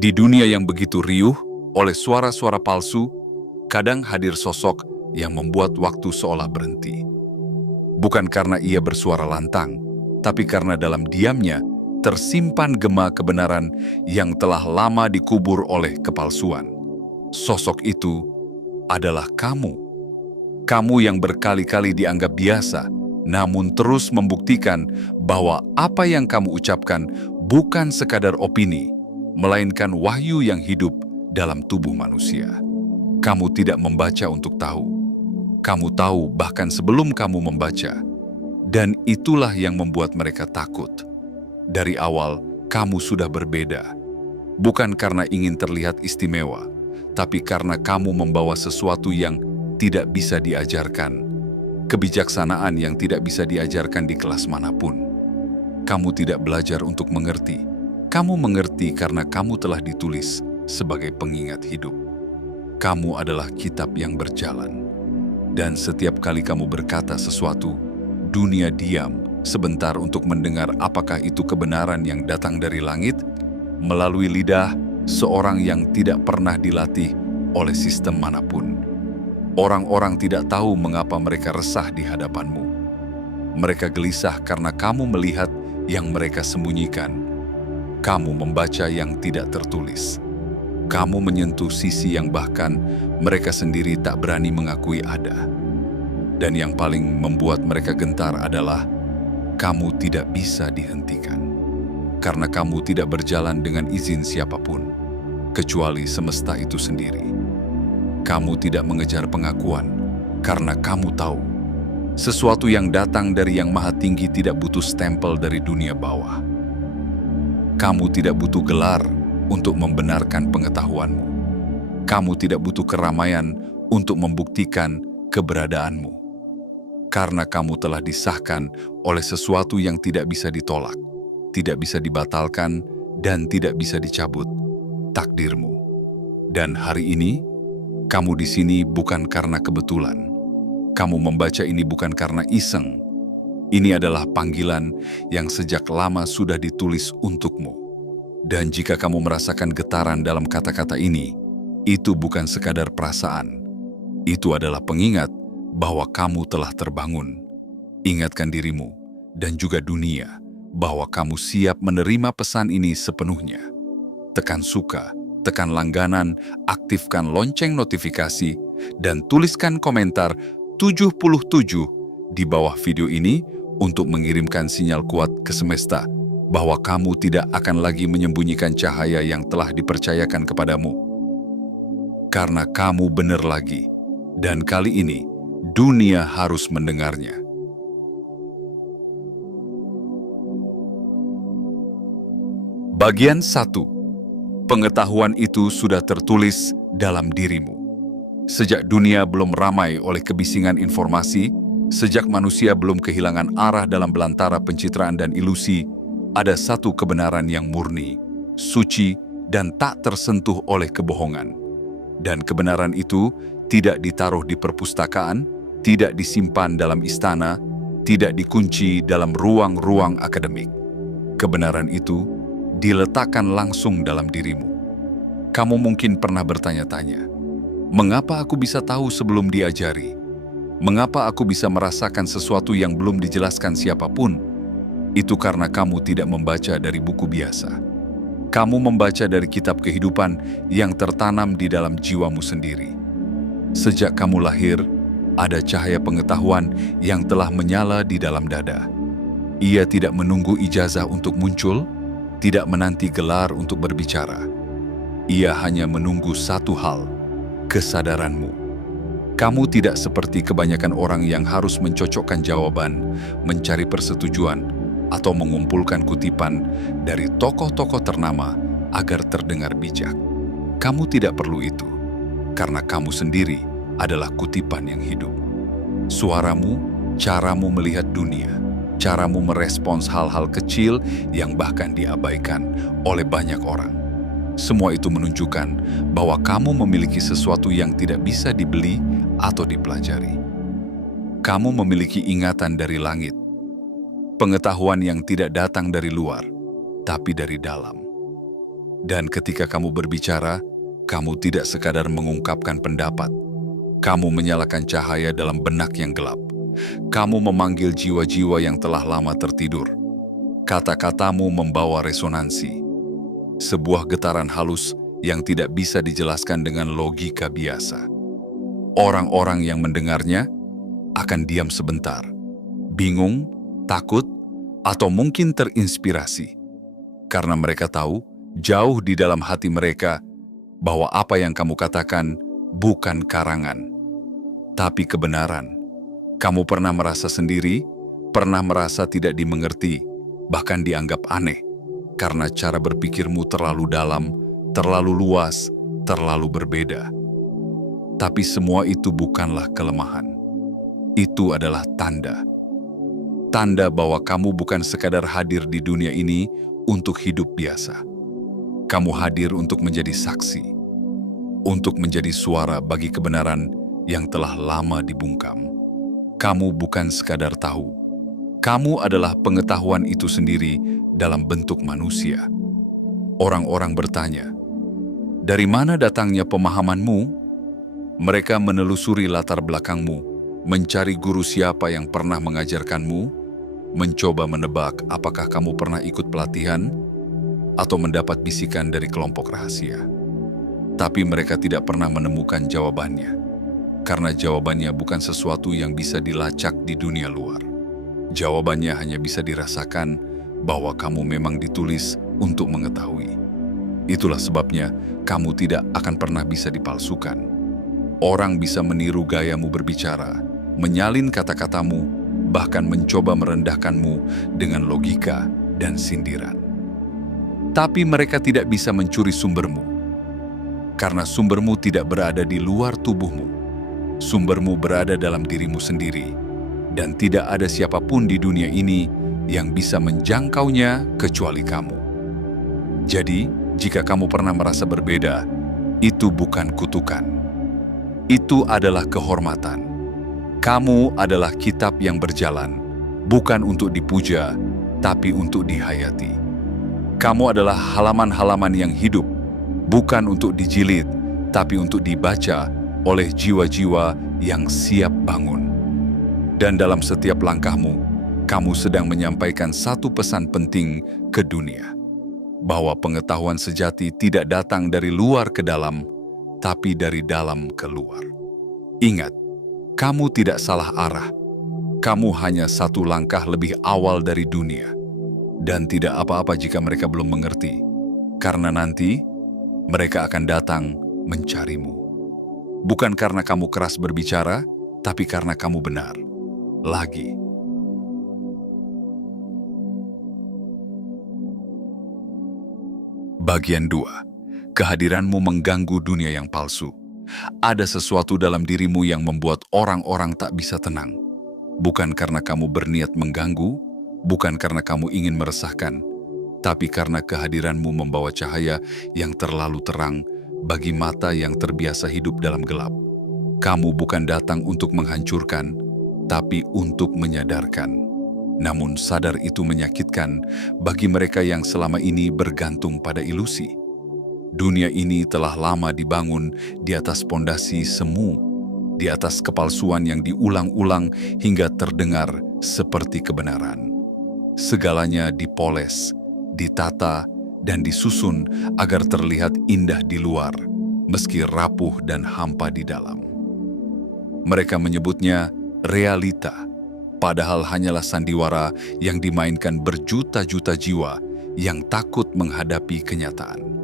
Di dunia yang begitu riuh oleh suara-suara palsu, kadang hadir sosok yang membuat waktu seolah berhenti. Bukan karena ia bersuara lantang, tapi karena dalam diamnya tersimpan gema kebenaran yang telah lama dikubur oleh kepalsuan. Sosok itu adalah kamu. Kamu yang berkali-kali dianggap biasa, namun terus membuktikan bahwa apa yang kamu ucapkan bukan sekadar opini, melainkan wahyu yang hidup dalam tubuh manusia. Kamu tidak membaca untuk tahu. Kamu tahu bahkan sebelum kamu membaca. Dan itulah yang membuat mereka takut. Dari awal, kamu sudah berbeda. Bukan karena ingin terlihat istimewa, tapi karena kamu membawa sesuatu yang tidak bisa diajarkan. Kebijaksanaan yang tidak bisa diajarkan di kelas manapun. Kamu tidak belajar untuk mengerti. Kamu mengerti karena kamu telah ditulis sebagai pengingat hidup. Kamu adalah kitab yang berjalan. Dan setiap kali kamu berkata sesuatu, dunia diam sebentar untuk mendengar apakah itu kebenaran yang datang dari langit melalui lidah seorang yang tidak pernah dilatih oleh sistem manapun. Orang-orang tidak tahu mengapa mereka resah di hadapanmu. Mereka gelisah karena kamu melihat yang mereka sembunyikan. Kamu membaca yang tidak tertulis. Kamu menyentuh sisi yang bahkan mereka sendiri tak berani mengakui ada. Dan yang paling membuat mereka gentar adalah kamu tidak bisa dihentikan. Karena kamu tidak berjalan dengan izin siapapun, kecuali semesta itu sendiri. Kamu tidak mengejar pengakuan, karena kamu tahu sesuatu yang datang dari Yang Maha Tinggi tidak butuh stempel dari dunia bawah. Kamu tidak butuh gelar untuk membenarkan pengetahuanmu. Kamu tidak butuh keramaian untuk membuktikan keberadaanmu. Karena kamu telah disahkan oleh sesuatu yang tidak bisa ditolak, tidak bisa dibatalkan, dan tidak bisa dicabut, takdirmu. Dan hari ini, kamu di sini bukan karena kebetulan. Kamu membaca ini bukan karena iseng. Ini adalah panggilan yang sejak lama sudah ditulis untukmu. Dan jika kamu merasakan getaran dalam kata-kata ini, itu bukan sekadar perasaan. Itu adalah pengingat bahwa kamu telah terbangun. Ingatkan dirimu dan juga dunia bahwa kamu siap menerima pesan ini sepenuhnya. Tekan suka, tekan langganan, aktifkan lonceng notifikasi, dan tuliskan komentar 77 di bawah video ini untuk mengirimkan sinyal kuat ke semesta bahwa kamu tidak akan lagi menyembunyikan cahaya yang telah dipercayakan kepadamu. Karena kamu benar lagi, dan kali ini dunia harus mendengarnya. Bagian 1. Pengetahuan itu sudah tertulis dalam dirimu. Sejak dunia belum ramai oleh kebisingan informasi, sejak manusia belum kehilangan arah dalam belantara pencitraan dan ilusi, ada satu kebenaran yang murni, suci, dan tak tersentuh oleh kebohongan. Dan kebenaran itu tidak ditaruh di perpustakaan, tidak disimpan dalam istana, tidak dikunci dalam ruang-ruang akademik. Kebenaran itu diletakkan langsung dalam dirimu. Kamu mungkin pernah bertanya-tanya, mengapa aku bisa tahu sebelum diajari? Mengapa aku bisa merasakan sesuatu yang belum dijelaskan siapapun? Itu karena kamu tidak membaca dari buku biasa. Kamu membaca dari kitab kehidupan yang tertanam di dalam jiwamu sendiri. Sejak kamu lahir, ada cahaya pengetahuan yang telah menyala di dalam dada. Ia tidak menunggu ijazah untuk muncul, tidak menanti gelar untuk berbicara. Ia hanya menunggu satu hal, kesadaranmu. Kamu tidak seperti kebanyakan orang yang harus mencocokkan jawaban, mencari persetujuan, atau mengumpulkan kutipan dari tokoh-tokoh ternama agar terdengar bijak. Kamu tidak perlu itu, karena kamu sendiri adalah kutipan yang hidup. Suaramu, caramu melihat dunia, caramu merespons hal-hal kecil yang bahkan diabaikan oleh banyak orang. Semua itu menunjukkan bahwa kamu memiliki sesuatu yang tidak bisa dibeli atau dipelajari. Kamu memiliki ingatan dari langit, pengetahuan yang tidak datang dari luar, tapi dari dalam. Dan ketika kamu berbicara, kamu tidak sekadar mengungkapkan pendapat. Kamu menyalakan cahaya dalam benak yang gelap. Kamu memanggil jiwa-jiwa yang telah lama tertidur. Kata-katamu membawa resonansi. Sebuah getaran halus yang tidak bisa dijelaskan dengan logika biasa. Orang-orang yang mendengarnya akan diam sebentar, bingung, takut, atau mungkin terinspirasi. Karena mereka tahu, jauh di dalam hati mereka, bahwa apa yang kamu katakan bukan karangan, tapi kebenaran. Kamu pernah merasa sendiri, pernah merasa tidak dimengerti, bahkan dianggap aneh, karena cara berpikirmu terlalu dalam, terlalu luas, terlalu berbeda. Tapi semua itu bukanlah kelemahan. Itu adalah tanda. Tanda bahwa kamu bukan sekadar hadir di dunia ini untuk hidup biasa. Kamu hadir untuk menjadi saksi, untuk menjadi suara bagi kebenaran yang telah lama dibungkam. Kamu bukan sekadar tahu. Kamu adalah pengetahuan itu sendiri dalam bentuk manusia. Orang-orang bertanya, "Dari mana datangnya pemahamanmu?" Mereka menelusuri latar belakangmu, mencari guru siapa yang pernah mengajarkanmu, mencoba menebak apakah kamu pernah ikut pelatihan, atau mendapat bisikan dari kelompok rahasia. Tapi mereka tidak pernah menemukan jawabannya, karena jawabannya bukan sesuatu yang bisa dilacak di dunia luar. Jawabannya hanya bisa dirasakan bahwa kamu memang ditulis untuk mengetahui. Itulah sebabnya kamu tidak akan pernah bisa dipalsukan. Orang bisa meniru gayamu berbicara, menyalin kata-katamu, bahkan mencoba merendahkanmu dengan logika dan sindiran. Tapi mereka tidak bisa mencuri sumbermu, karena sumbermu tidak berada di luar tubuhmu. Sumbermu berada dalam dirimu sendiri, dan tidak ada siapapun di dunia ini yang bisa menjangkaunya kecuali kamu. Jadi, jika kamu pernah merasa berbeda, itu bukan kutukan. Itu adalah kehormatan. Kamu adalah kitab yang berjalan, bukan untuk dipuja, tapi untuk dihayati. Kamu adalah halaman-halaman yang hidup, bukan untuk dijilid, tapi untuk dibaca oleh jiwa-jiwa yang siap bangun. Dan dalam setiap langkahmu, kamu sedang menyampaikan satu pesan penting ke dunia, bahwa pengetahuan sejati tidak datang dari luar ke dalam, tapi dari dalam ke luar. Ingat, kamu tidak salah arah. Kamu hanya satu langkah lebih awal dari dunia. Dan tidak apa-apa jika mereka belum mengerti, karena nanti mereka akan datang mencarimu. Bukan karena kamu keras berbicara, tapi karena kamu benar. Lagi. Bagian 2. Kehadiranmu mengganggu dunia yang palsu. Ada sesuatu dalam dirimu yang membuat orang-orang tak bisa tenang. Bukan karena kamu berniat mengganggu, bukan karena kamu ingin meresahkan, tapi karena kehadiranmu membawa cahaya yang terlalu terang bagi mata yang terbiasa hidup dalam gelap. Kamu bukan datang untuk menghancurkan, tapi untuk menyadarkan. Namun sadar itu menyakitkan bagi mereka yang selama ini bergantung pada ilusi. Dunia ini telah lama dibangun di atas pondasi semu, di atas kepalsuan yang diulang-ulang hingga terdengar seperti kebenaran. Segalanya dipoles, ditata, dan disusun agar terlihat indah di luar, meski rapuh dan hampa di dalam. Mereka menyebutnya realita, padahal hanyalah sandiwara yang dimainkan berjuta-juta jiwa yang takut menghadapi kenyataan.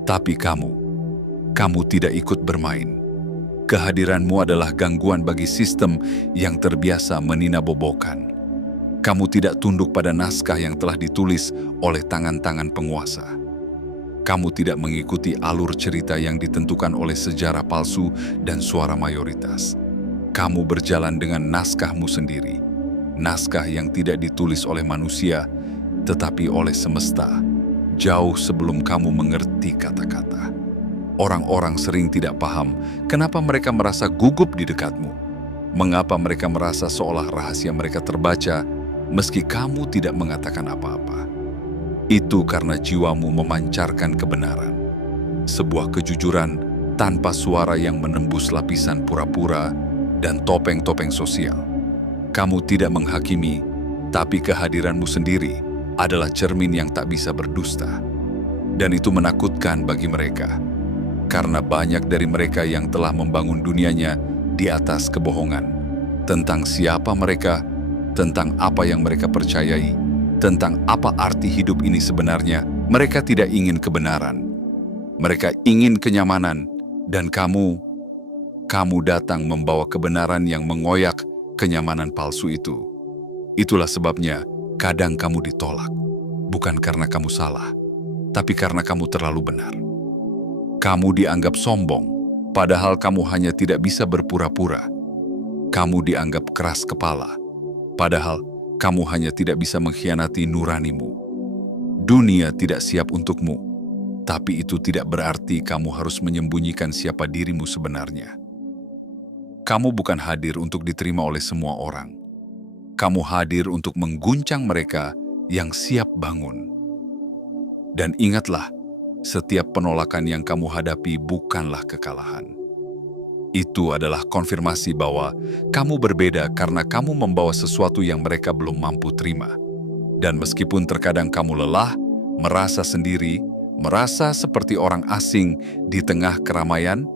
Tapi kamu tidak ikut bermain. Kehadiranmu adalah gangguan bagi sistem yang terbiasa meninabobokan. Kamu tidak tunduk pada naskah yang telah ditulis oleh tangan-tangan penguasa. Kamu tidak mengikuti alur cerita yang ditentukan oleh sejarah palsu dan suara mayoritas. Kamu berjalan dengan naskahmu sendiri. Naskah yang tidak ditulis oleh manusia, tetapi oleh semesta, jauh sebelum kamu mengerti kata-kata. Orang-orang sering tidak paham kenapa mereka merasa gugup di dekatmu. Mengapa mereka merasa seolah rahasia mereka terbaca, meski kamu tidak mengatakan apa-apa. Itu karena jiwamu memancarkan kebenaran. Sebuah kejujuran tanpa suara yang menembus lapisan pura-pura dan topeng-topeng sosial. Kamu tidak menghakimi, tapi kehadiranmu sendiri adalah cermin yang tak bisa berdusta. Dan itu menakutkan bagi mereka, karena banyak dari mereka yang telah membangun dunianya di atas kebohongan tentang siapa mereka, tentang apa yang mereka percayai, tentang apa arti hidup ini sebenarnya. Mereka tidak ingin kebenaran. Mereka ingin kenyamanan, dan kamu datang membawa kebenaran yang mengoyak kenyamanan palsu itu. Itulah sebabnya kadang kamu ditolak, bukan karena kamu salah, tapi karena kamu terlalu benar. Kamu dianggap sombong, padahal kamu hanya tidak bisa berpura-pura. Kamu dianggap keras kepala, padahal kamu hanya tidak bisa mengkhianati nuranimu. Dunia tidak siap untukmu, tapi itu tidak berarti kamu harus menyembunyikan siapa dirimu sebenarnya. Kamu bukan hadir untuk diterima oleh semua orang. Kamu hadir untuk mengguncang mereka yang siap bangun. Dan ingatlah, setiap penolakan yang kamu hadapi bukanlah kekalahan. Itu adalah konfirmasi bahwa kamu berbeda karena kamu membawa sesuatu yang mereka belum mampu terima. Dan meskipun terkadang kamu lelah, merasa sendiri, merasa seperti orang asing di tengah keramaian,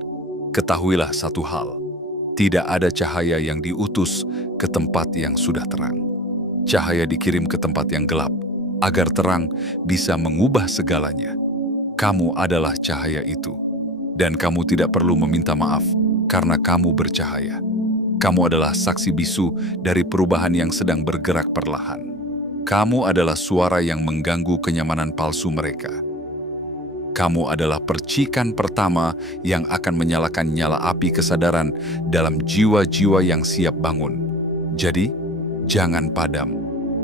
ketahuilah satu hal: tidak ada cahaya yang diutus ke tempat yang sudah terang. Cahaya dikirim ke tempat yang gelap, agar terang bisa mengubah segalanya. Kamu adalah cahaya itu, dan kamu tidak perlu meminta maaf karena kamu bercahaya. Kamu adalah saksi bisu dari perubahan yang sedang bergerak perlahan. Kamu adalah suara yang mengganggu kenyamanan palsu mereka. Kamu adalah percikan pertama yang akan menyalakan nyala api kesadaran dalam jiwa-jiwa yang siap bangun. Jadi, jangan padam,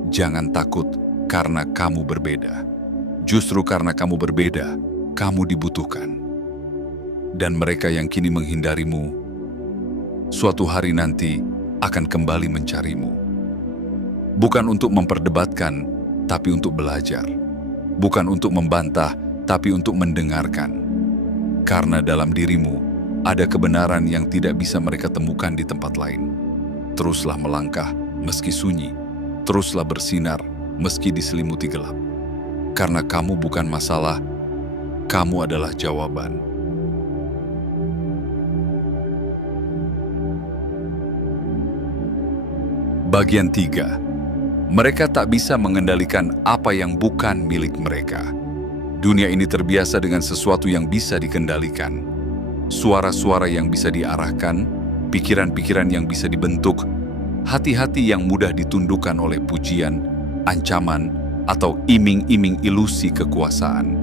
jangan takut karena kamu berbeda. Justru karena kamu berbeda, kamu dibutuhkan. Dan mereka yang kini menghindarimu, suatu hari nanti akan kembali mencarimu. Bukan untuk memperdebatkan, tapi untuk belajar. Bukan untuk membantah, tapi untuk mendengarkan. Karena dalam dirimu ada kebenaran yang tidak bisa mereka temukan di tempat lain. Teruslah melangkah meski sunyi, teruslah bersinar meski diselimuti gelap. Karena kamu bukan masalah, kamu adalah jawaban. Bagian 3. Mereka tak bisa mengendalikan apa yang bukan milik mereka. Dunia ini terbiasa dengan sesuatu yang bisa dikendalikan. Suara-suara yang bisa diarahkan, pikiran-pikiran yang bisa dibentuk, hati-hati yang mudah ditundukkan oleh pujian, ancaman, atau iming-iming ilusi kekuasaan.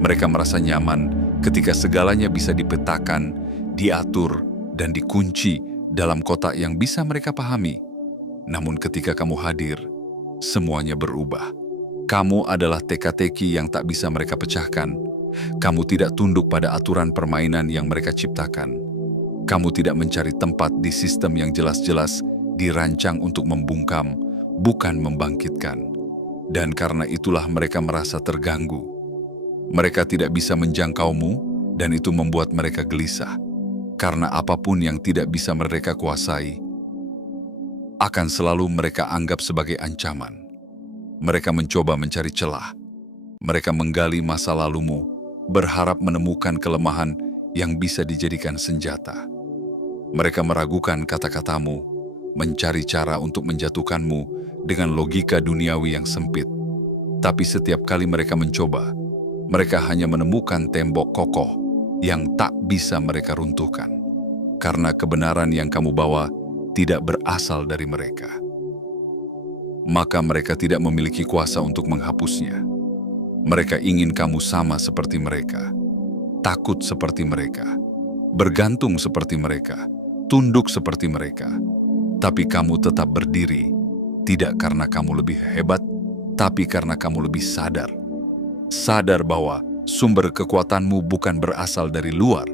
Mereka merasa nyaman ketika segalanya bisa dipetakan, diatur, dan dikunci dalam kotak yang bisa mereka pahami. Namun ketika kamu hadir, semuanya berubah. Kamu adalah teka-teki yang tak bisa mereka pecahkan. Kamu tidak tunduk pada aturan permainan yang mereka ciptakan. Kamu tidak mencari tempat di sistem yang jelas-jelas dirancang untuk membungkam, bukan membangkitkan. Dan karena itulah mereka merasa terganggu. Mereka tidak bisa menjangkaumu, dan itu membuat mereka gelisah. Karena apapun yang tidak bisa mereka kuasai, akan selalu mereka anggap sebagai ancaman. Mereka mencoba mencari celah. Mereka menggali masa lalumu, berharap menemukan kelemahan yang bisa dijadikan senjata. Mereka meragukan kata-katamu, mencari cara untuk menjatuhkanmu dengan logika duniawi yang sempit. Tapi setiap kali mereka mencoba, mereka hanya menemukan tembok kokoh yang tak bisa mereka runtuhkan. Karena kebenaran yang kamu bawa tidak berasal dari mereka. Maka mereka tidak memiliki kuasa untuk menghapusnya. Mereka ingin kamu sama seperti mereka, takut seperti mereka, bergantung seperti mereka, tunduk seperti mereka. Tapi kamu tetap berdiri, tidak karena kamu lebih hebat, tapi karena kamu lebih sadar. Sadar bahwa sumber kekuatanmu bukan berasal dari luar,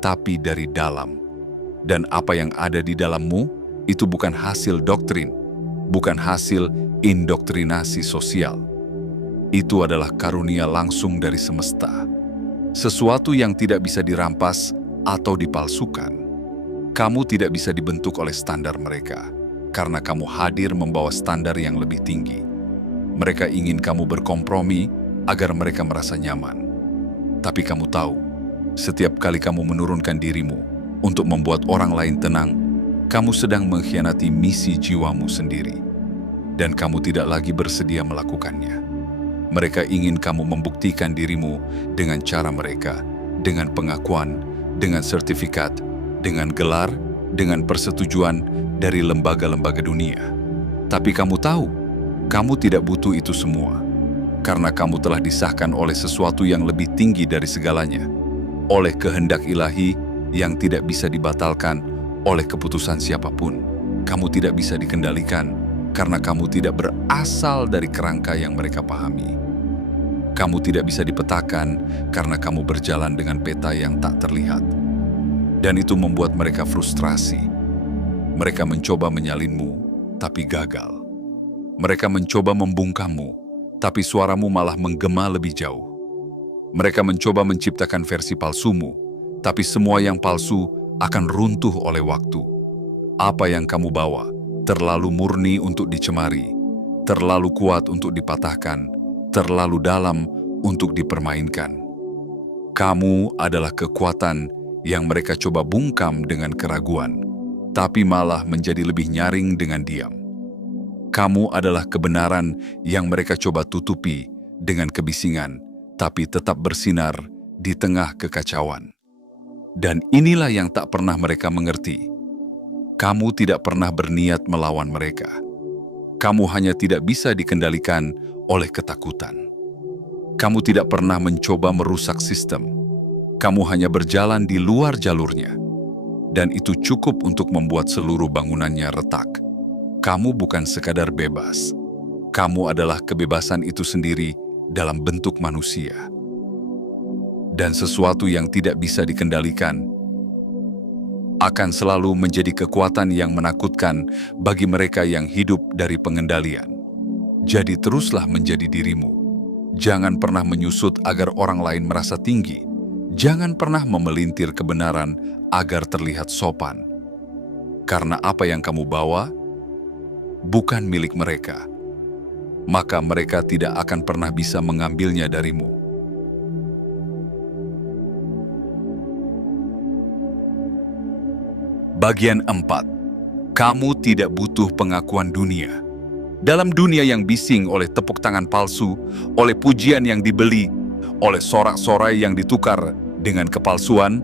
tapi dari dalam. Dan apa yang ada di dalammu itu bukan hasil doktrin, bukan hasil indoktrinasi sosial. Itu adalah karunia langsung dari semesta. Sesuatu yang tidak bisa dirampas atau dipalsukan. Kamu tidak bisa dibentuk oleh standar mereka, karena kamu hadir membawa standar yang lebih tinggi. Mereka ingin kamu berkompromi agar mereka merasa nyaman. Tapi kamu tahu, setiap kali kamu menurunkan dirimu untuk membuat orang lain tenang, kamu sedang mengkhianati misi jiwamu sendiri. Dan kamu tidak lagi bersedia melakukannya. Mereka ingin kamu membuktikan dirimu dengan cara mereka, dengan pengakuan, dengan sertifikat, dengan gelar, dengan persetujuan dari lembaga-lembaga dunia. Tapi kamu tahu, kamu tidak butuh itu semua, karena kamu telah disahkan oleh sesuatu yang lebih tinggi dari segalanya, oleh kehendak ilahi yang tidak bisa dibatalkan oleh keputusan siapapun. Kamu tidak bisa dikendalikan, karena kamu tidak berasal dari kerangka yang mereka pahami. Kamu tidak bisa dipetakan karena kamu berjalan dengan peta yang tak terlihat. Dan itu membuat mereka frustrasi. Mereka mencoba menyalinmu, tapi gagal. Mereka mencoba membungkammu, tapi suaramu malah menggema lebih jauh. Mereka mencoba menciptakan versi palsumu, tapi semua yang palsu akan runtuh oleh waktu. Apa yang kamu bawa terlalu murni untuk dicemari, terlalu kuat untuk dipatahkan, terlalu dalam untuk dipermainkan. Kamu adalah kekuatan yang mereka coba bungkam dengan keraguan, tapi malah menjadi lebih nyaring dengan diam. Kamu adalah kebenaran yang mereka coba tutupi dengan kebisingan, tapi tetap bersinar di tengah kekacauan. Dan inilah yang tak pernah mereka mengerti. Kamu tidak pernah berniat melawan mereka. Kamu hanya tidak bisa dikendalikan oleh ketakutan. Kamu tidak pernah mencoba merusak sistem. Kamu hanya berjalan di luar jalurnya. Dan itu cukup untuk membuat seluruh bangunannya retak. Kamu bukan sekadar bebas. Kamu adalah kebebasan itu sendiri dalam bentuk manusia. Dan sesuatu yang tidak bisa dikendalikan akan selalu menjadi kekuatan yang menakutkan bagi mereka yang hidup dari pengendalian. Jadi teruslah menjadi dirimu. Jangan pernah menyusut agar orang lain merasa tinggi. Jangan pernah memelintir kebenaran agar terlihat sopan. Karena apa yang kamu bawa bukan milik mereka, maka mereka tidak akan pernah bisa mengambilnya darimu. Bagian 4. Kamu tidak butuh pengakuan dunia. Dalam dunia yang bising oleh tepuk tangan palsu, oleh pujian yang dibeli, oleh sorak-sorai yang ditukar dengan kepalsuan,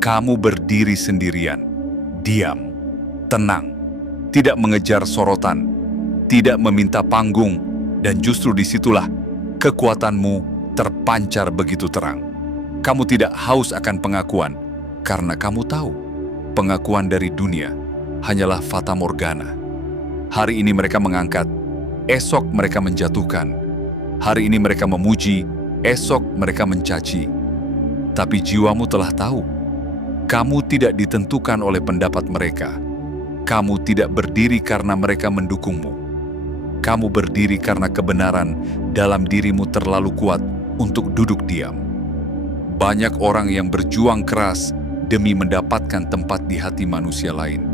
kamu berdiri sendirian, diam, tenang, tidak mengejar sorotan, tidak meminta panggung, dan justru disitulah kekuatanmu terpancar begitu terang. Kamu tidak haus akan pengakuan, karena kamu tahu pengakuan dari dunia hanyalah fata morgana. Hari ini mereka mengangkat, esok mereka menjatuhkan. Hari ini mereka memuji, esok mereka mencaci. Tapi jiwamu telah tahu, kamu tidak ditentukan oleh pendapat mereka. Kamu tidak berdiri karena mereka mendukungmu. Kamu berdiri karena kebenaran dalam dirimu terlalu kuat untuk duduk diam. Banyak orang yang berjuang keras demi mendapatkan tempat di hati manusia lain.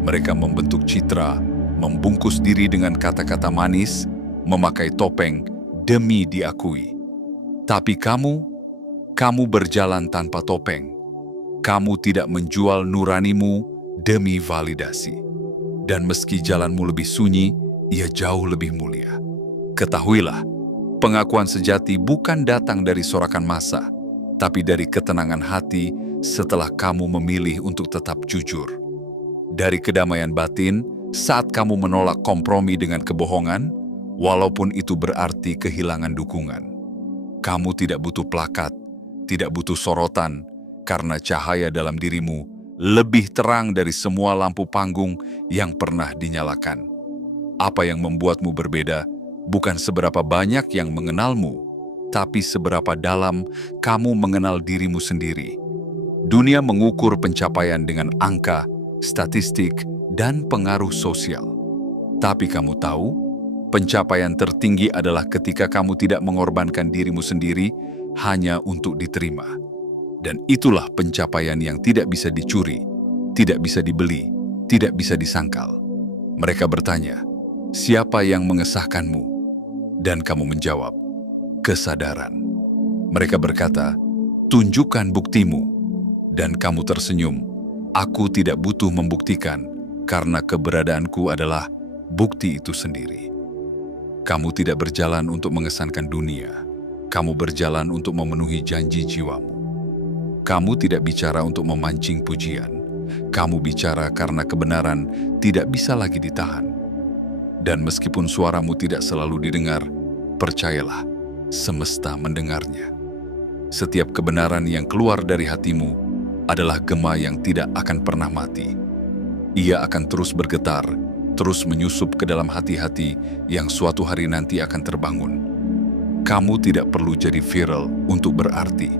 Mereka membentuk citra, membungkus diri dengan kata-kata manis, memakai topeng demi diakui. Tapi kamu berjalan tanpa topeng. Kamu tidak menjual nuranimu demi validasi. Dan meski jalanmu lebih sunyi, ia jauh lebih mulia. Ketahuilah, pengakuan sejati bukan datang dari sorakan massa, tapi dari ketenangan hati setelah kamu memilih untuk tetap jujur. Dari kedamaian batin, saat kamu menolak kompromi dengan kebohongan, walaupun itu berarti kehilangan dukungan. Kamu tidak butuh plakat, tidak butuh sorotan, karena cahaya dalam dirimu lebih terang dari semua lampu panggung yang pernah dinyalakan. Apa yang membuatmu berbeda bukan seberapa banyak yang mengenalmu, tapi seberapa dalam kamu mengenal dirimu sendiri. Dunia mengukur pencapaian dengan angka, statistik, dan pengaruh sosial. Tapi kamu tahu, Pencapaian tertinggi adalah ketika kamu tidak mengorbankan dirimu sendiri hanya untuk diterima. Dan itulah pencapaian yang tidak bisa dicuri, tidak bisa dibeli, tidak bisa disangkal. Mereka bertanya, "Siapa yang mengesahkanmu?" Dan kamu menjawab, "Kesadaran." Mereka berkata, "Tunjukkan buktimu." Dan kamu tersenyum, "Aku tidak butuh membuktikan, karena keberadaanku adalah bukti itu sendiri." Kamu tidak berjalan untuk mengesankan dunia. Kamu berjalan untuk memenuhi janji jiwamu. Kamu tidak bicara untuk memancing pujian. Kamu bicara karena kebenaran tidak bisa lagi ditahan. Dan meskipun suaramu tidak selalu didengar, percayalah, semesta mendengarnya. Setiap kebenaran yang keluar dari hatimu adalah gema yang tidak akan pernah mati. Ia akan terus bergetar, terus menyusup ke dalam hati-hati yang suatu hari nanti akan terbangun. Kamu tidak perlu jadi viral untuk berarti.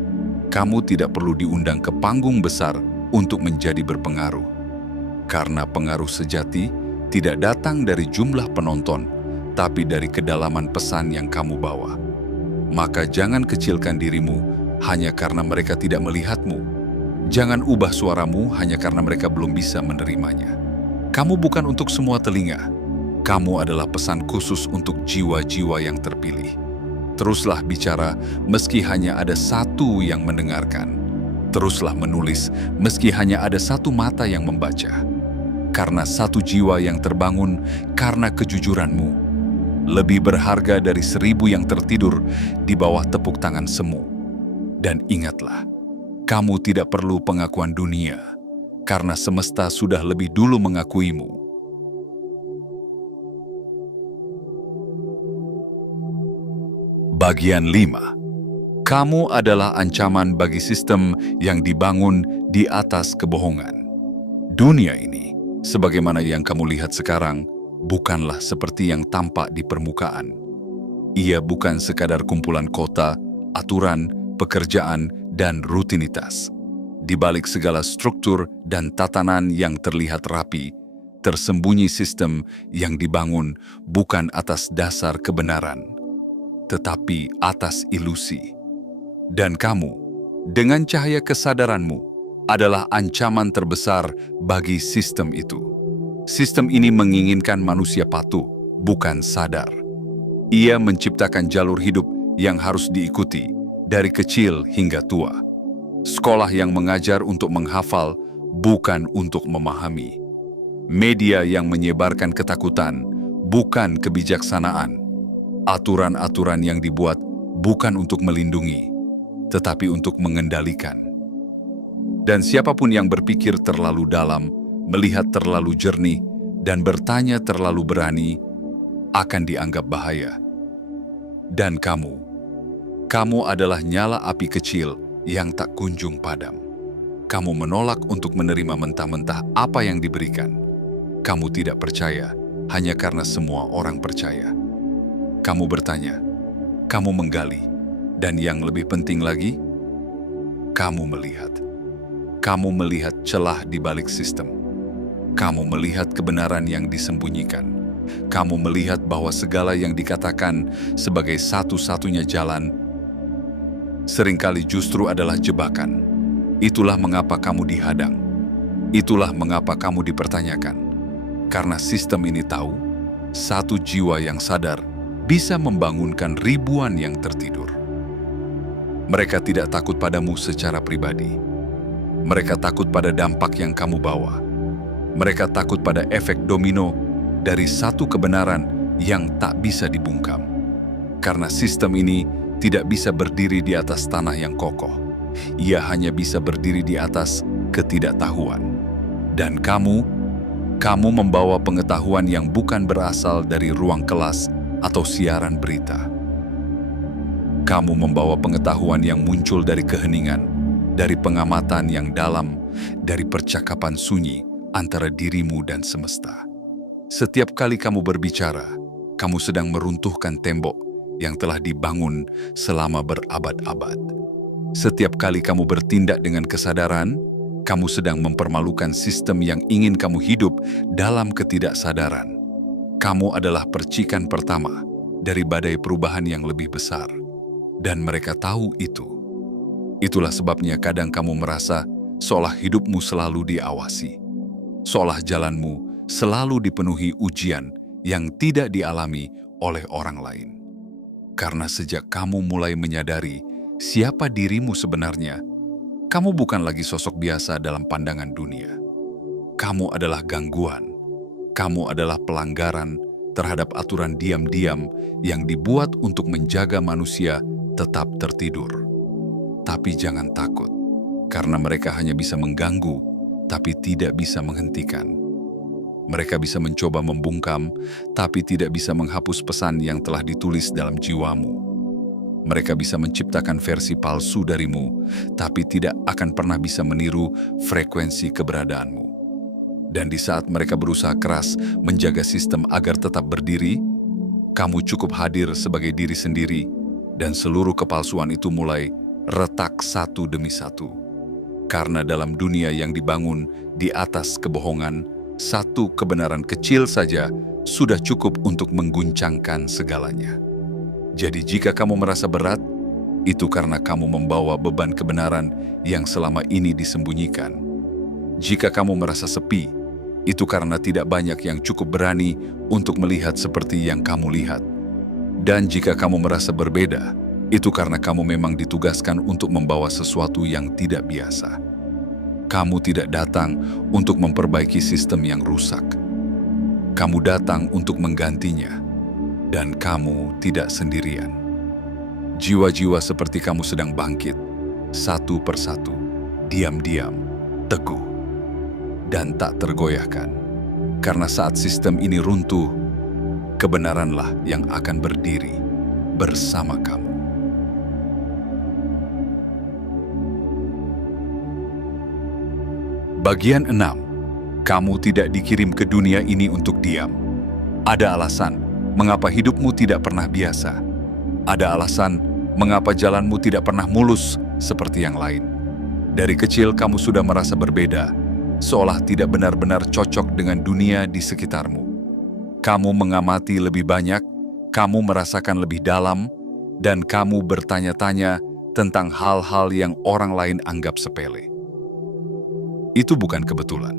Kamu tidak perlu diundang ke panggung besar untuk menjadi berpengaruh. Karena pengaruh sejati tidak datang dari jumlah penonton, tapi dari kedalaman pesan yang kamu bawa. Maka jangan kecilkan dirimu hanya karena mereka tidak melihatmu. Jangan ubah suaramu hanya karena mereka belum bisa menerimanya. Kamu bukan untuk semua telinga. Kamu adalah pesan khusus untuk jiwa-jiwa yang terpilih. Teruslah bicara meski hanya ada satu yang mendengarkan. Teruslah menulis meski hanya ada satu mata yang membaca. Karena satu jiwa yang terbangun karena kejujuranmu lebih berharga dari 1000 yang tertidur di bawah tepuk tangan semu. Dan ingatlah, kamu tidak perlu pengakuan dunia, karena semesta sudah lebih dulu mengakuimu. Bagian 5. Kamu adalah ancaman bagi sistem yang dibangun di atas kebohongan. Dunia ini, sebagaimana yang kamu lihat sekarang, bukanlah seperti yang tampak di permukaan. Ia bukan sekadar kumpulan kota, aturan, pekerjaan, dan rutinitas. Di balik segala struktur dan tatanan yang terlihat rapi, tersembunyi sistem yang dibangun bukan atas dasar kebenaran, tetapi atas ilusi. Dan kamu, dengan cahaya kesadaranmu, adalah ancaman terbesar bagi sistem itu. Sistem ini menginginkan manusia patuh, bukan sadar. Ia menciptakan jalur hidup yang harus diikuti, dari kecil hingga tua. Sekolah yang mengajar untuk menghafal, bukan untuk memahami. Media yang menyebarkan ketakutan, bukan kebijaksanaan. Aturan-aturan yang dibuat bukan untuk melindungi, tetapi untuk mengendalikan. Dan siapapun yang berpikir terlalu dalam, melihat terlalu jernih, dan bertanya terlalu berani, akan dianggap bahaya. Dan kamu adalah nyala api kecil yang tak kunjung padam. Kamu menolak untuk menerima mentah-mentah apa yang diberikan. Kamu tidak percaya hanya karena semua orang percaya. Kamu bertanya, kamu menggali, dan yang lebih penting lagi, kamu melihat. Kamu melihat celah di balik sistem. Kamu melihat kebenaran yang disembunyikan. Kamu melihat bahwa segala yang dikatakan sebagai satu-satunya jalan seringkali justru adalah jebakan. Itulah mengapa kamu dihadang. Itulah mengapa kamu dipertanyakan. Karena sistem ini tahu, satu jiwa yang sadar bisa membangunkan ribuan yang tertidur. Mereka tidak takut padamu secara pribadi. Mereka takut pada dampak yang kamu bawa. Mereka takut pada efek domino dari satu kebenaran yang tak bisa dibungkam. Karena sistem ini tidak bisa berdiri di atas tanah yang kokoh. Ia hanya bisa berdiri di atas ketidaktahuan. Dan kamu membawa pengetahuan yang bukan berasal dari ruang kelas atau siaran berita. Kamu membawa pengetahuan yang muncul dari keheningan, dari pengamatan yang dalam, dari percakapan sunyi antara dirimu dan semesta. Setiap kali kamu berbicara, kamu sedang meruntuhkan tembok yang telah dibangun selama berabad-abad. Setiap kali kamu bertindak dengan kesadaran, kamu sedang mempermalukan sistem yang ingin kamu hidup dalam ketidaksadaran. Kamu adalah percikan pertama dari badai perubahan yang lebih besar. Dan mereka tahu itu. Itulah sebabnya kadang kamu merasa seolah hidupmu selalu diawasi. Seolah jalanmu selalu dipenuhi ujian yang tidak dialami oleh orang lain. Karena sejak kamu mulai menyadari siapa dirimu sebenarnya, kamu bukan lagi sosok biasa dalam pandangan dunia. Kamu adalah gangguan. Kamu adalah pelanggaran terhadap aturan diam-diam yang dibuat untuk menjaga manusia tetap tertidur. Tapi jangan takut, karena mereka hanya bisa mengganggu, tapi tidak bisa menghentikan. Mereka bisa mencoba membungkam, tapi tidak bisa menghapus pesan yang telah ditulis dalam jiwamu. Mereka bisa menciptakan versi palsu darimu, tapi tidak akan pernah bisa meniru frekuensi keberadaanmu. Dan di saat mereka berusaha keras menjaga sistem agar tetap berdiri, kamu cukup hadir sebagai diri sendiri, dan seluruh kepalsuan itu mulai retak satu demi satu. Karena dalam dunia yang dibangun di atas kebohongan, satu kebenaran kecil saja sudah cukup untuk mengguncangkan segalanya. Jadi jika kamu merasa berat, itu karena kamu membawa beban kebenaran yang selama ini disembunyikan. Jika kamu merasa sepi, itu karena tidak banyak yang cukup berani untuk melihat seperti yang kamu lihat. Dan jika kamu merasa berbeda, itu karena kamu memang ditugaskan untuk membawa sesuatu yang tidak biasa. Kamu tidak datang untuk memperbaiki sistem yang rusak. Kamu datang untuk menggantinya, dan kamu tidak sendirian. Jiwa-jiwa seperti kamu sedang bangkit, satu persatu, diam-diam, teguh, dan tak tergoyahkan. Karena saat sistem ini runtuh, kebenaranlah yang akan berdiri bersama kamu. Bagian 6. Kamu tidak dikirim ke dunia ini untuk diam. Ada alasan mengapa hidupmu tidak pernah biasa. Ada alasan mengapa jalanmu tidak pernah mulus seperti yang lain. Dari kecil kamu sudah merasa berbeda, seolah tidak benar-benar cocok dengan dunia di sekitarmu. Kamu mengamati lebih banyak, kamu merasakan lebih dalam, dan kamu bertanya-tanya tentang hal-hal yang orang lain anggap sepele. Itu bukan kebetulan.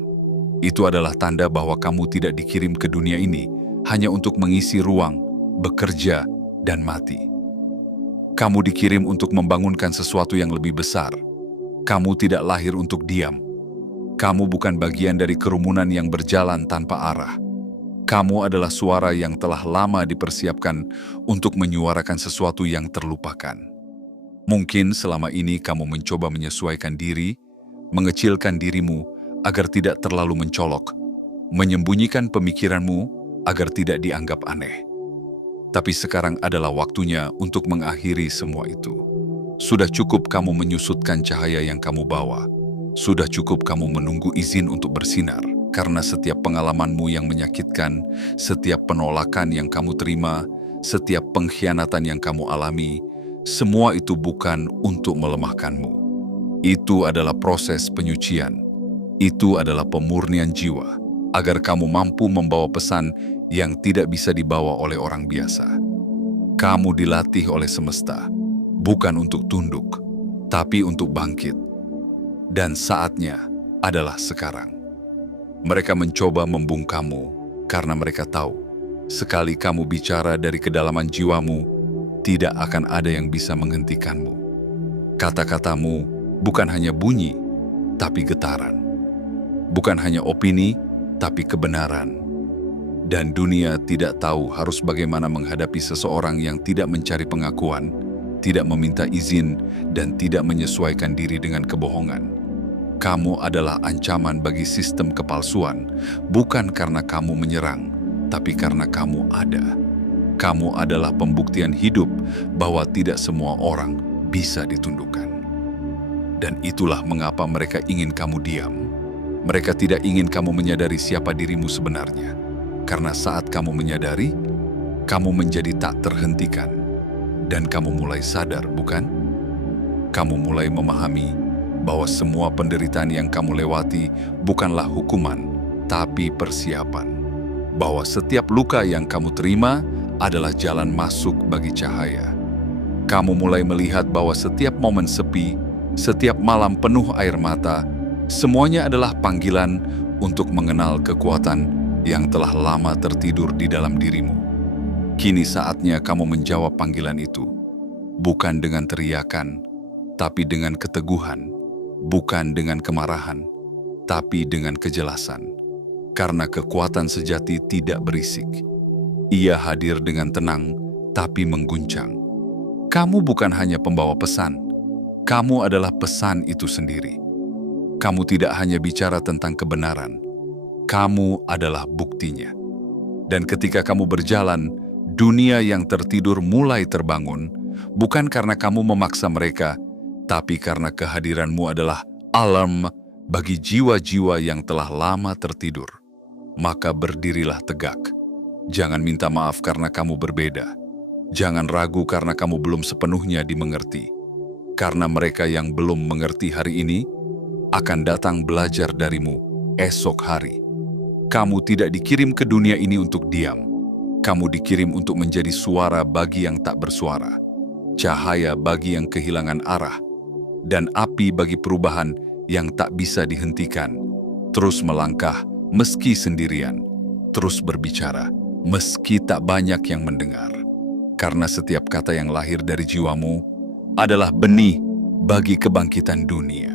Itu adalah tanda bahwa kamu tidak dikirim ke dunia ini hanya untuk mengisi ruang, bekerja, dan mati. Kamu dikirim untuk membangunkan sesuatu yang lebih besar. Kamu tidak lahir untuk diam. Kamu bukan bagian dari kerumunan yang berjalan tanpa arah. Kamu adalah suara yang telah lama dipersiapkan untuk menyuarakan sesuatu yang terlupakan. Mungkin selama ini kamu mencoba menyesuaikan diri, mengecilkan dirimu agar tidak terlalu mencolok, menyembunyikan pemikiranmu agar tidak dianggap aneh. Tapi sekarang adalah waktunya untuk mengakhiri semua itu. Sudah cukup kamu menyusutkan cahaya yang kamu bawa. Sudah cukup kamu menunggu izin untuk bersinar, karena setiap pengalamanmu yang menyakitkan, setiap penolakan yang kamu terima, setiap pengkhianatan yang kamu alami, semua itu bukan untuk melemahkanmu. Itu adalah proses penyucian. Itu adalah pemurnian jiwa, agar kamu mampu membawa pesan yang tidak bisa dibawa oleh orang biasa. Kamu dilatih oleh semesta, bukan untuk tunduk, tapi untuk bangkit. Dan saatnya adalah sekarang. Mereka mencoba membungkammu karena mereka tahu, sekali kamu bicara dari kedalaman jiwamu, tidak akan ada yang bisa menghentikanmu. Kata-katamu bukan hanya bunyi, tapi getaran. Bukan hanya opini, tapi kebenaran. Dan dunia tidak tahu harus bagaimana menghadapi seseorang yang tidak mencari pengakuan, tidak meminta izin, dan tidak menyesuaikan diri dengan kebohongan. Kamu adalah ancaman bagi sistem kepalsuan, bukan karena kamu menyerang, tapi karena kamu ada. Kamu adalah pembuktian hidup bahwa tidak semua orang bisa ditundukkan. Dan itulah mengapa mereka ingin kamu diam. Mereka tidak ingin kamu menyadari siapa dirimu sebenarnya. Karena saat kamu menyadari, kamu menjadi tak terhentikan. Dan kamu mulai sadar, bukan? Kamu mulai memahami bahwa semua penderitaan yang kamu lewati bukanlah hukuman, tapi persiapan. bahwa setiap luka yang kamu terima adalah jalan masuk bagi cahaya. Kamu mulai melihat bahwa setiap momen sepi, setiap malam penuh air mata, semuanya adalah panggilan untuk mengenal kekuatan yang telah lama tertidur di dalam dirimu. Kini saatnya kamu menjawab panggilan itu, bukan dengan teriakan, tapi dengan keteguhan, bukan dengan kemarahan, tapi dengan kejelasan. Karena kekuatan sejati tidak berisik. Ia hadir dengan tenang, tapi mengguncang. Kamu bukan hanya pembawa pesan, kamu adalah pesan itu sendiri. Kamu tidak hanya bicara tentang kebenaran, kamu adalah buktinya. Dan ketika kamu berjalan, dunia yang tertidur mulai terbangun, bukan karena kamu memaksa mereka, tapi karena kehadiranmu adalah alarm bagi jiwa-jiwa yang telah lama tertidur. Maka berdirilah tegak. Jangan minta maaf karena kamu berbeda. Jangan ragu karena kamu belum sepenuhnya dimengerti. Karena mereka yang belum mengerti hari ini akan datang belajar darimu esok hari. Kamu tidak dikirim ke dunia ini untuk diam. Kamu dikirim untuk menjadi suara bagi yang tak bersuara, cahaya bagi yang kehilangan arah, dan api bagi perubahan yang tak bisa dihentikan. Terus melangkah meski sendirian, terus berbicara meski tak banyak yang mendengar. Karena setiap kata yang lahir dari jiwamu adalah benih bagi kebangkitan dunia.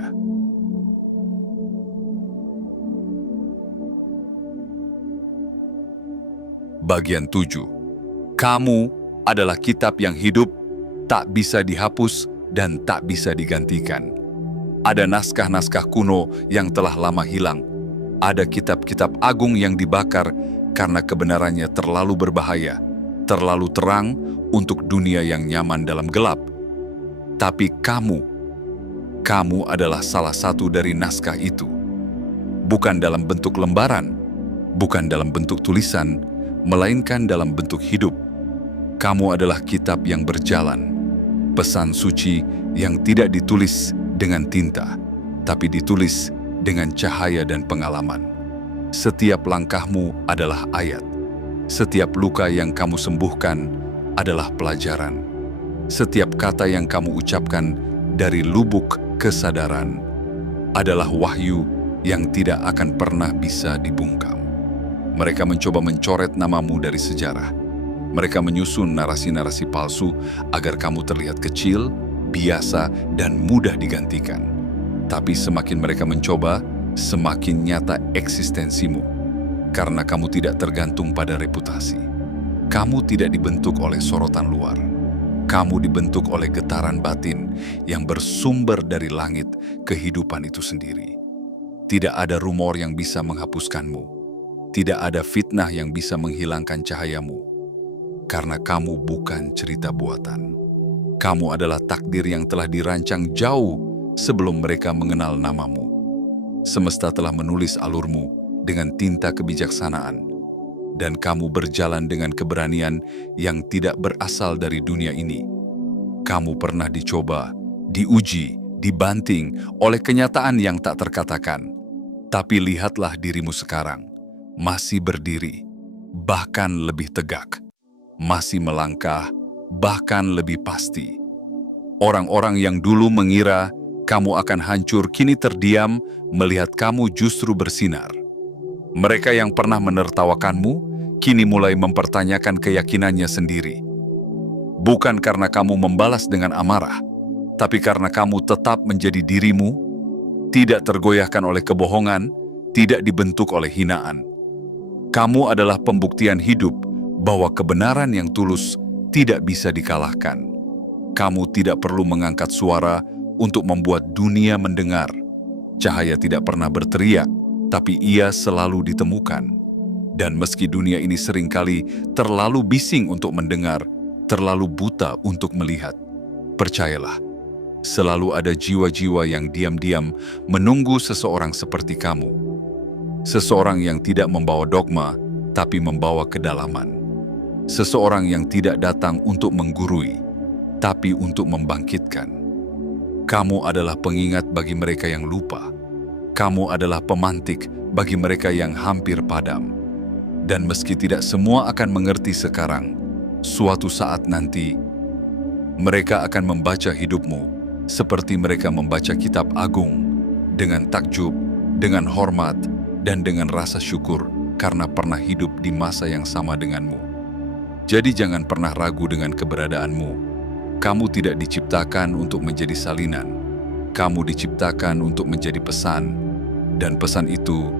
Bagian 7. Kamu adalah kitab yang hidup, tak bisa dihapus dan tak bisa digantikan. Ada naskah-naskah kuno yang telah lama hilang. Ada kitab-kitab agung yang dibakar karena kebenarannya terlalu berbahaya, terlalu terang untuk dunia yang nyaman dalam gelap. Tapi kamu adalah salah satu dari naskah itu. Bukan dalam bentuk lembaran, bukan dalam bentuk tulisan, melainkan dalam bentuk hidup. Kamu adalah kitab yang berjalan, pesan suci yang tidak ditulis dengan tinta, tapi ditulis dengan cahaya dan pengalaman. Setiap langkahmu adalah ayat. Setiap luka yang kamu sembuhkan adalah pelajaran. Setiap kata yang kamu ucapkan dari lubuk kesadaran adalah wahyu yang tidak akan pernah bisa dibungkam. Mereka mencoba mencoret namamu dari sejarah. Mereka menyusun narasi-narasi palsu agar kamu terlihat kecil, biasa, dan mudah digantikan. Tapi semakin mereka mencoba, semakin nyata eksistensimu. Karena kamu tidak tergantung pada reputasi. Kamu tidak dibentuk oleh sorotan luar. Kamu dibentuk oleh getaran batin yang bersumber dari langit kehidupan itu sendiri. Tidak ada rumor yang bisa menghapuskanmu. Tidak ada fitnah yang bisa menghilangkan cahayamu. Karena kamu bukan cerita buatan. Kamu adalah takdir yang telah dirancang jauh sebelum mereka mengenal namamu. Semesta telah menulis alurmu dengan tinta kebijaksanaan. Dan kamu berjalan dengan keberanian yang tidak berasal dari dunia ini. Kamu pernah dicoba, diuji, dibanting oleh kenyataan yang tak terkatakan. Tapi lihatlah dirimu sekarang. Masih berdiri, bahkan lebih tegak. Masih melangkah, bahkan lebih pasti. Orang-orang yang dulu mengira kamu akan hancur kini terdiam melihat kamu justru bersinar. Mereka yang pernah menertawakanmu kini mulai mempertanyakan keyakinannya sendiri. Bukan karena kamu membalas dengan amarah, tapi karena kamu tetap menjadi dirimu, tidak tergoyahkan oleh kebohongan, tidak dibentuk oleh hinaan. Kamu adalah pembuktian hidup bahwa kebenaran yang tulus tidak bisa dikalahkan. Kamu tidak perlu mengangkat suara untuk membuat dunia mendengar. Cahaya tidak pernah berteriak, tapi ia selalu ditemukan. Dan meski dunia ini seringkali terlalu bising untuk mendengar, terlalu buta untuk melihat, percayalah, selalu ada jiwa-jiwa yang diam-diam menunggu seseorang seperti kamu. Seseorang yang tidak membawa dogma, tapi membawa kedalaman. Seseorang yang tidak datang untuk menggurui, tapi untuk membangkitkan. Kamu adalah pengingat bagi mereka yang lupa. Kamu adalah pemantik bagi mereka yang hampir padam. Dan meski tidak semua akan mengerti sekarang, suatu saat nanti, mereka akan membaca hidupmu seperti mereka membaca kitab agung, dengan takjub, dengan hormat, dan dengan rasa syukur karena pernah hidup di masa yang sama denganmu. Jadi jangan pernah ragu dengan keberadaanmu. Kamu tidak diciptakan untuk menjadi salinan. Kamu diciptakan untuk menjadi pesan, dan pesan itu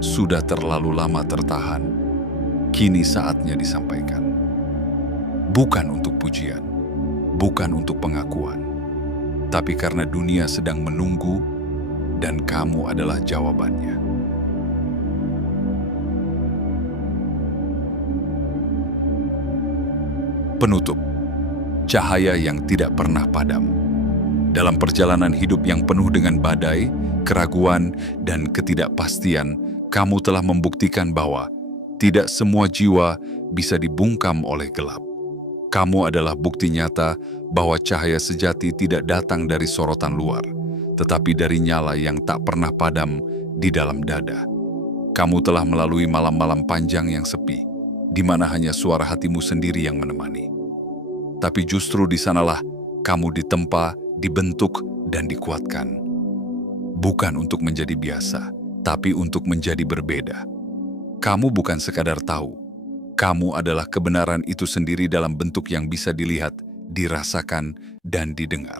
sudah terlalu lama tertahan. Kini saatnya disampaikan. Bukan untuk pujian, bukan untuk pengakuan, tapi karena dunia sedang menunggu dan kamu adalah jawabannya. Penutup, cahaya yang tidak pernah padam. Dalam perjalanan hidup yang penuh dengan badai, keraguan, dan ketidakpastian, kamu telah membuktikan bahwa tidak semua jiwa bisa dibungkam oleh gelap. Kamu adalah bukti nyata bahwa cahaya sejati tidak datang dari sorotan luar, tetapi dari nyala yang tak pernah padam di dalam dada. Kamu telah melalui malam-malam panjang yang sepi, di mana hanya suara hatimu sendiri yang menemani. Tapi justru di sanalah kamu ditempa, dibentuk, dan dikuatkan. Bukan untuk menjadi biasa, tapi untuk menjadi berbeda. Kamu bukan sekadar tahu. Kamu adalah kebenaran itu sendiri dalam bentuk yang bisa dilihat, dirasakan, dan didengar.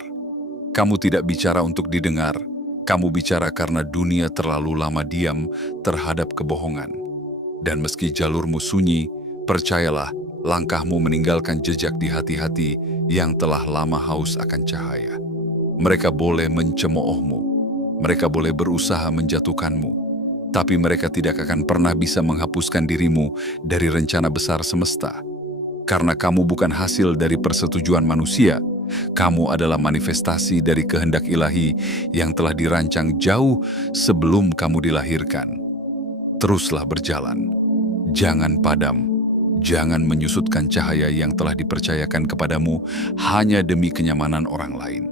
Kamu tidak bicara untuk didengar. Kamu bicara karena dunia terlalu lama diam terhadap kebohongan. Dan meski jalurmu sunyi, percayalah, langkahmu meninggalkan jejak di hati-hati yang telah lama haus akan cahaya. Mereka boleh mencemoohmu, mereka boleh berusaha menjatuhkanmu, tapi mereka tidak akan pernah bisa menghapuskan dirimu dari rencana besar semesta. Karena kamu bukan hasil dari persetujuan manusia, kamu adalah manifestasi dari kehendak ilahi yang telah dirancang jauh sebelum kamu dilahirkan. Teruslah berjalan, jangan padam. Jangan menyusutkan cahaya yang telah dipercayakan kepadamu hanya demi kenyamanan orang lain.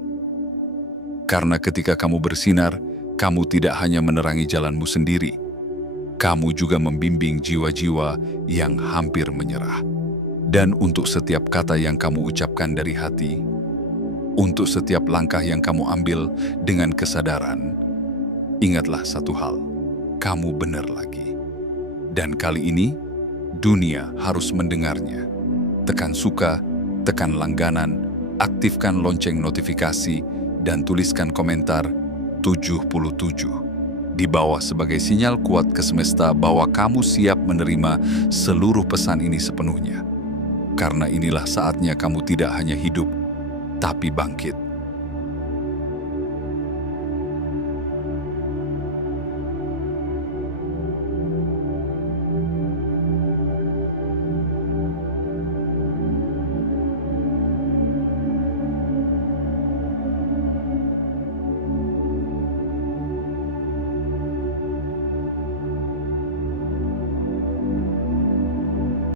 Karena ketika kamu bersinar, kamu tidak hanya menerangi jalanmu sendiri, kamu juga membimbing jiwa-jiwa yang hampir menyerah. Dan untuk setiap kata yang kamu ucapkan dari hati, untuk setiap langkah yang kamu ambil dengan kesadaran, ingatlah satu hal, kamu benar lagi. Dan kali ini, dunia harus mendengarnya. Tekan suka, tekan langganan, aktifkan lonceng notifikasi, dan tuliskan komentar 77 di bawah sebagai sinyal kuat ke semesta bahwa kamu siap menerima seluruh pesan ini sepenuhnya. Karena inilah saatnya kamu tidak hanya hidup, tapi bangkit.